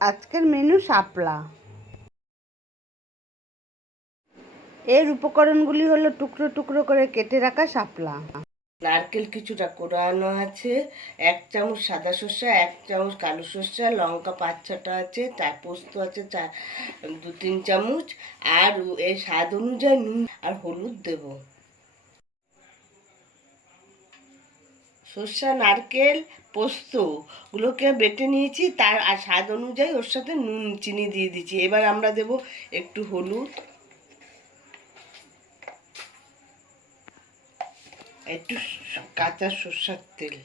আজকের মেনু শাপলা। এর উপকরণগুলি হলো টুকরো টুকরো করে কেটে রাখা শাপলা, নারকেল কিছুটা কোরানো আছে, 1 চামচ সাদা সর্ষে, 1 চামচ কালো সর্ষে, লঙ্কা 5-6টা আছে, তার পোস্ত আছে 2-3 চামচ, আর এর স্বাদ অনুযায়ী নুন আর হলুদ দেব। সর্ষে, নারকেল, পোস্ত গুলোকে বেটে নিয়েছি, তার আর স্বাদ অনুযায়ী ওর সাথে নুন চিনি দিয়ে দিচ্ছি। এবার আমরা দেব একটু হলুদ, একটু কাঁচা সর্ষের তেল,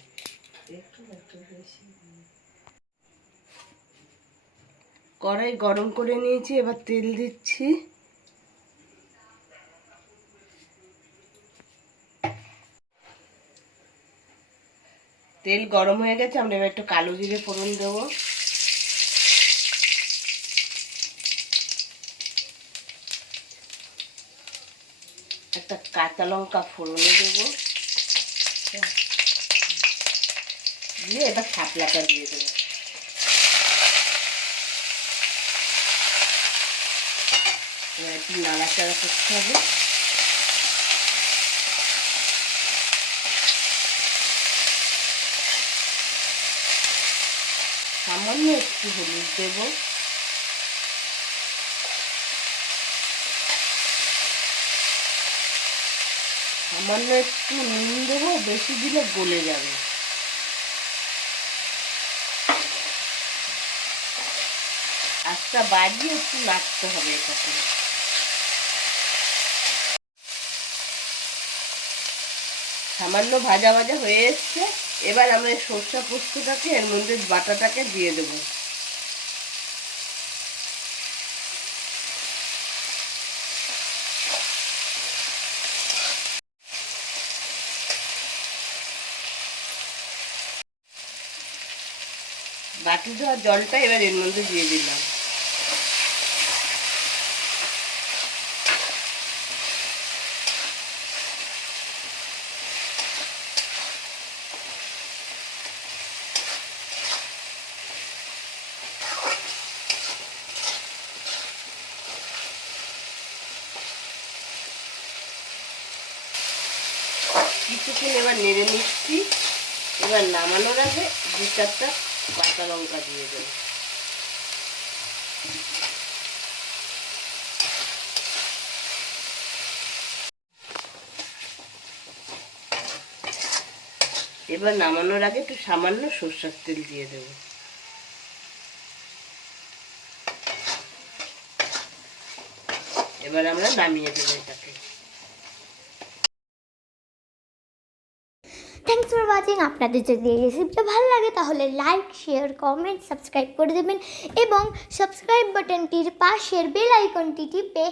কড়াই গরম করে নিয়েছি। এবার তেল দিচ্ছি। তেল গরম হয়ে গেছে, আমরা এবার একটু কালো জিরে ফোড়ন দেবো, একটা কাঁচা লঙ্কা ফোড়নে দেবো, দিয়ে এবার শাপলাটা দিয়ে দেবো। এবার একটু নাড়াচাড়া করতে হবে। সামান্য একটু হলুদ দেব, সামান্য একটু নুন দেবো, বেশি দিলে গলে যাবে। আস্তা বাড়িয়ে একটু নাড়তে হবে এটাকে। সামান্য ভাজা ভাজা হয়ে এসছে। এবার আমরা সরষা পোস্তটাকে এর মধ্যে বাটাটাকে দিয়ে দেব। বাটি ধোয়া জলটা এবার এর মধ্যে দিয়ে দিলাম। কিছুক্ষণ এবার নেড়ে নিচ্ছি। এবার নামানোর আগে 2-4টা কাঁচা লঙ্কা দিয়ে দেব। এবার নামানোর আগে একটু সামান্য সরষের তেল দিয়ে দেব। এবার আমরা নামিয়ে দেব এটাকে। Thanks for watching. আপনাদের যদি এই রেসিপিটা ভালো লাগে তাহলে লাইক, শেয়ার, কমেন্ট, সাবস্ক্রাইব করে দেবেন এবং সাবস্ক্রাইব বাটনটির পাশের বেল আইকনটি টিপে